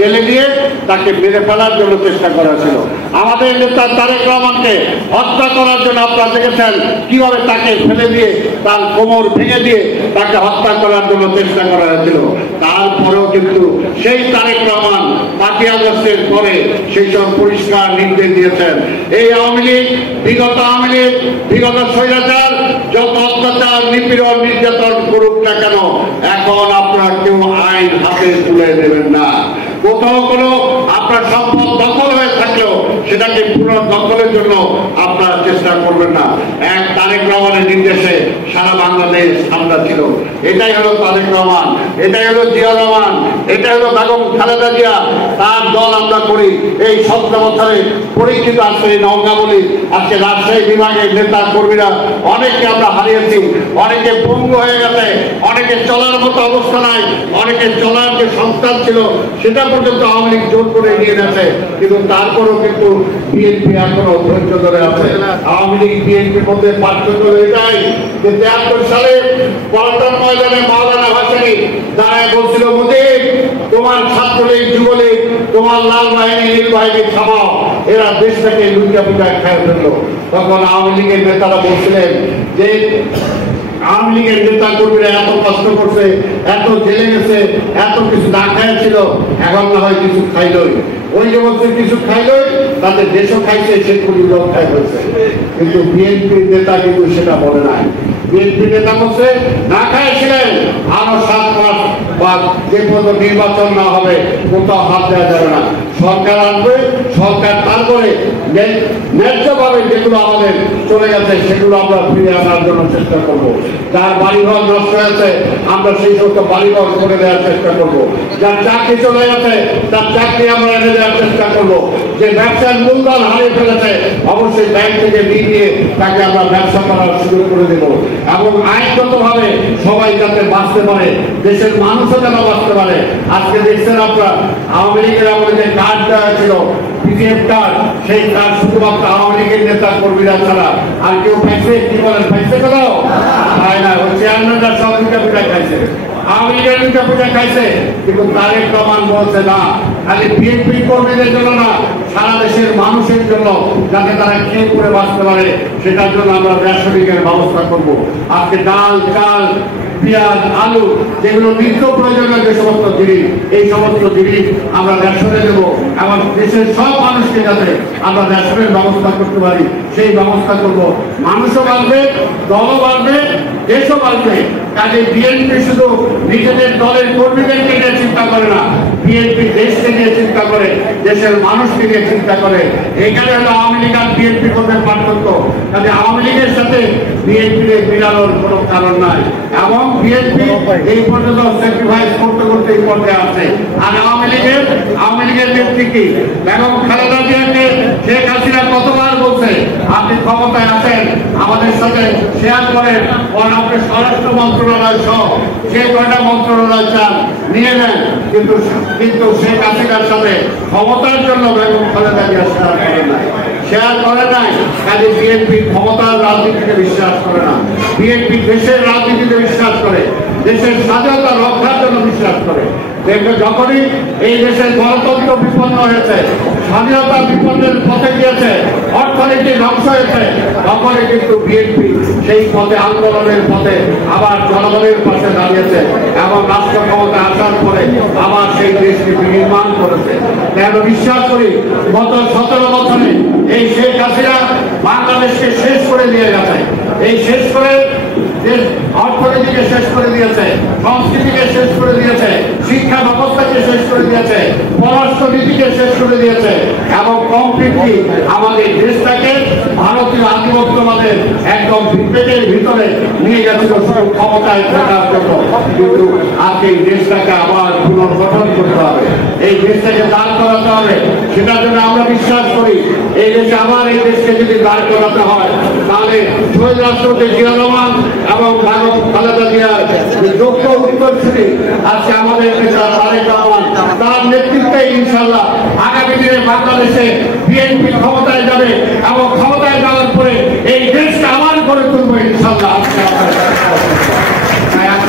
জেলে দিয়ে তাকে মেরে ফেলার জন্য চেষ্টা করা ছিল। আমাদের নেতা তারেক রহমানকে হত্যা করার জন্য আপনারা দেখেছেন কিভাবে তাকে ফেলে দিয়ে তার কোমর ভেঙে দিয়ে তাকে হত্যা করার জন্য চেষ্টা করা হয়েছিল। তারপরেও কিন্তু সেই তারেক রহমান 5ই আগস্টের পরে সেই সব পরিষ্কার নির্দেশ দিয়েছেন। এই আওয়ামী লীগ, বিগত আওয়ামী লীগ, বিগত স্বৈরাচার যত অত্যাচার, নিপীড়ন, নির্যাতন করুক না কেন, এখন আপনারা কেউ আইন হাতে তুলে দেবেন না। কোথাও কোনো আপনার সম্পদ দখল হয়ে থাকলেও সেটাকে পুনর্দখলের জন্য আপনারা চেষ্টা করবেন না। এক তারেক রহমানের নির্দেশে সারা বাংলাদেশ ঠান্ডা ছিল। এটাই হলো তারেক রহমান, এটাই হলো জিয়া রহমান, এটাই হলো বেগম খালেদা জিয়া। তার দল আমরা করি। এই 17 বছরে পরিচিত আছে নওগাঁ বলি। আজকে রাজশাহী বিভাগের নেতা কর্মীরা অনেকে আমরা হারিয়েছি, অনেকে পঙ্গু হয়ে গেছে, অনেকে চলার মতো অবস্থা নাই, অনেকে চলার যে সন্তান ছিল সেটা পর্যন্ত আওয়ামী লীগ জোর করে নিয়ে গেছে। কিন্তু তারপরেও কিন্তু বিএনপি এখনো ধৈর্য ধরে আছে। আওয়ামী লীগ বিএনপির মধ্যে পার্থক্য এটাই যে 73 সালে পল্টন ময়দানে মাওলানা ভাসানী দাঁড়ায় বলছিল, মুজিব তোমার ছাত্রলীগ, যুবলীগ, তোমার লাল বাহিনী, নীল বাহিনী থামাও, এরা দেশটাকে লুটিয়া পুটায় খেয়ে ফেললো। তখন আওয়ামী লীগের নেতারা বলছিলেন যে আওয়ামী লীগের নেতা কর্মীরা এত কষ্ট করছে, এত জেলে গেছে, এত কিছু না খাইছিল, এখন না হয় কিছু খাইলই। ওই যে বলছে কিছু খাইলই, তাদের দেশও খাইছে, সেগুলি রক্ষায় হয়েছে। কিন্তু বিএনপির নেতা কিন্তু সেটা বলে নাই। বিএনপি নেতা বলছে না খাইছিলেন, আরো 7 মাস বা যে পর্যন্ত নির্বাচন না হবে কোথাও হাত দেওয়া যাবে না। সরকার আসবে, সরকার তারপরে ন্যায্যভাবে যেগুলো আমাদের চলে গেছে সেগুলো আমরা ফিরে আনার জন্য চেষ্টা করব। যার বাড়িঘর নষ্ট হয়েছে আমরা সেই সমস্ত বাড়িঘর করে দেওয়ার চেষ্টা করব। যার চাকরি চলে গেছে তার চাকরি আমরা এনে দেওয়ার চেষ্টা করব। যে ব্যবসার মূলধন হারিয়ে ফেলেছে অবশ্যই ব্যাংক থেকে নিয়ে তাকে আমরা ব্যবসা করার সুযোগ করে দেব। এবং আইনগতভাবে সবাই যাতে বাঁচতে পারে, দেশের মানুষও যেন বাঁচতে পারে। আজকে দেখছেন আপনারা আওয়ামী লীগের আমাদের যে কার্ড দেওয়া ছিল, পিপিএফ কার্ড, সেই কার্ড শুধুমাত্র আওয়ামী লীগের নেতা কর্মীরা ছাড়া আর কেউ পাইছে? কি বলেন, পাইছে? কোথাও পায় না। ওই চেয়ারম্যানরা সব পিঠা খাইছে, আওয়ামী লীগের পিঠা খাইছে। কিন্তু তারেক রহমান বলছে না, খালি বিএনপি কর্মীদের জন্য না, সারা দেশের মানুষের জন্য, যাতে তারা খেয়ে করে বাঁচতে পারে, সেটার জন্য আমরা রেশনিংয়ের ব্যবস্থা করব। আজকে ডাল, চাল, পেঁয়াজ, আলু, যেগুলো নিত্য প্রয়োজনীয় যে সমস্ত জিনিস, এই সমস্ত জিনিস আমরা রেশনে দেবো এবং দেশের সব মানুষকে যাতে আমরা রেশনের ব্যবস্থা করতে পারি সেই ব্যবস্থা করব। মানুষও বাড়বে, দলও বাড়বে, দেশও বাড়বে। কাজে বিএনপি শুধু নিজেদের দলের কর্মীদেরকে নিয়ে চিন্তা করে না, বিএনপি দেশকে নিয়ে চিন্তা করে, দেশের মানুষকে নিয়ে চিন্তা করে। এখানে হলো আওয়ামী লীগ আর বিএনপির মধ্যে পার্থক্য। কাজে আওয়ামী লীগের সাথে বিএনপির মিলানোর কোনো কারণ নাই। এবং বিএনপি এই পর্যন্ত স্যাক্রিফাইস করতে করতে এই পর্যায়ে আছে। আর আওয়ামী লীগের নেত্রী কি বেগম খালেদা জিয়াকে শেখ হাসিনা কতবার বলছে আপনি ক্ষমতায় আছেন, আমাদের সাথে শেয়ার করেন, আপনি স্বরাষ্ট্র মন্ত্রণালয় সহ যে কয়টা মন্ত্রণালয় চান নিয়ে নেন। কিন্তু শেখ হাসিনার সাথে ক্ষমতার জন্য বেগম খালেদা জিয়া শেয়ার করে নাই। কাজে বিএনপি ক্ষমতার রাজনীতিতে বিশ্বাস করে না, বিএনপি দেশের রাজনীতিতে বিশ্বাস করে, দেশের স্বাধীনতা রক্ষার জন্য বিশ্বাস করে। দেখবে যখনই এই দেশের গণতন্ত্র বিপন্ন হয়েছে, স্বাধীনতা বিপন্নের পথে গিয়েছে, অর্থনীতি ধ্বংস হয়েছে, তখনই কিন্তু বিএনপি সেই পথে, আন্দোলনের পথে আবার জনগণের পাশে দাঁড়িয়েছে এবং রাষ্ট্র ক্ষমতা আসার পরে আবার সেই দেশকে নির্মাণ করেছে। কেন বিশ্বাস করি গত 17 বছরে এই শেখ হাসিনা বাংলাদেশকে শেষ করে দিয়ে গেছে। এই শেষ করে অর্থনীতিকে শেষ করে দিয়েছে, সংস্কৃতিকে শেষ করে দিয়েছে, শিক্ষা ব্যবস্থাকে শেষ করে দিয়েছে, পররাষ্ট্র নীতিকে শেষ করে দিয়েছে এবং কমপ্লিটলি আমাদের দেশটাকে ভারতীয় আধিপত্যবাদের একদম বিবেকের ভিতরে নিয়ে গেছিল শুধু ক্ষমতায় থাকার জন্য। কিন্তু আজকে এই দেশটাকে আবার পুনর্গঠন করতে হবে, এই দেশটাকে দাঁড় করাতে হবে। সেটার জন্য আমরা বিশ্বাস করি এই দেশে আবার এই দেশকে যদি দাঁড় করাতে হয় তাহলে শহীদ রাষ্ট্রপতি জিয়া রহমান এবং বেগম খালেদা জিয়ার যোগ্য উত্তরসূরি আজকে আমাদের নেতা তারেক রহমান, তার নেতৃত্বে ইনশাআল্লাহ আগামী দিনে বাংলাদেশে বিএনপি ক্ষমতায় যাবে এবং ক্ষমতায় যাওয়ার পরে এই দেশকে আবার গড়ে তুলবো ইনশাআল্লাহ।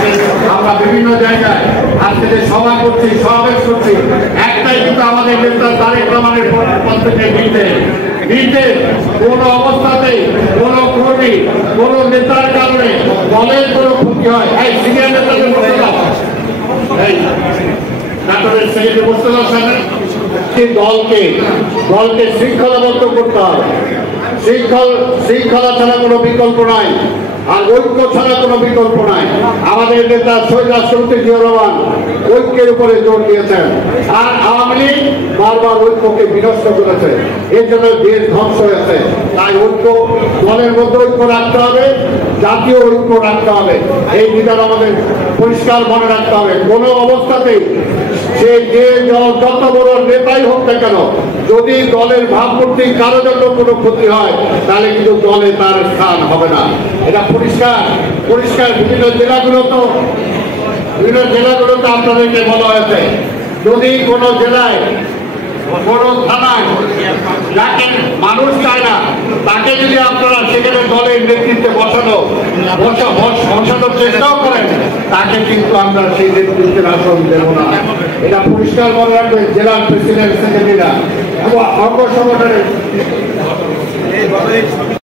আজকে আমরা বিভিন্ন জায়গায় আজকে যে সভা করছি, সমাবেশ করছি, একটাই কিন্তু আমাদের নেতা তারেক রহমানের পক্ষ থেকে নির্দেশ কোন অবস্থাতেই কোন কর্মী কোন নেতার কারণে দলের কোন ক্ষতি হয়। এই সিনিয়র নেতাদের বসে দাও, এই নাটোরের সেক্রেটারি বসতে দাও সামনে। দলকে শৃঙ্খলাবদ্ধ করতে হবে। শৃঙ্খলা ছাড়া কোনো বিকল্প নাই, আর ঐক্য ছাড়া কোনো বিকল্প নাই। আমাদের নেতা শহীদ রাষ্ট্রপতি জিয়াউর রহমান ঐক্যের উপরে জোর দিয়েছেন, আর আওয়ামী লীগ বারবার ঐক্যকে বিনষ্ট করেছে, এর জন্য দেশ ধ্বংস হয়েছে। তাই ঐক্য, দলের মধ্যে ঐক্য রাখতে হবে, জাতীয় ঐক্য রাখতে হবে। এই বিধান আমাদের পরিষ্কার মনে রাখতে হবে। কোনো অবস্থাতেই সে যে যত বড় নেতাই হোক না কেন, যদি দলের ভাবমূর্তি কারো জন্য কোনো ক্ষতি হয় তাহলে কিন্তু দলে তার স্থান হবে না। এটা পরিষ্কার বিভিন্ন জেলাগুলোতে আপনাদেরকে বলা হয়েছে, যদি কোনো জেলায় কোনো থানায় যাকে মানুষ চায় না তাকে যদি আপনারা সেখানে দলের নেতৃত্বে বসানোর চেষ্টাও করেন, তাকে কিন্তু আমরা সেই নেতৃত্বের আসন দেব না। এটা পরিষ্কার মনে রাখবে জেলার প্রেসিডেন্ট সেক্রেটারিরা অঙ্গ সংগঠনের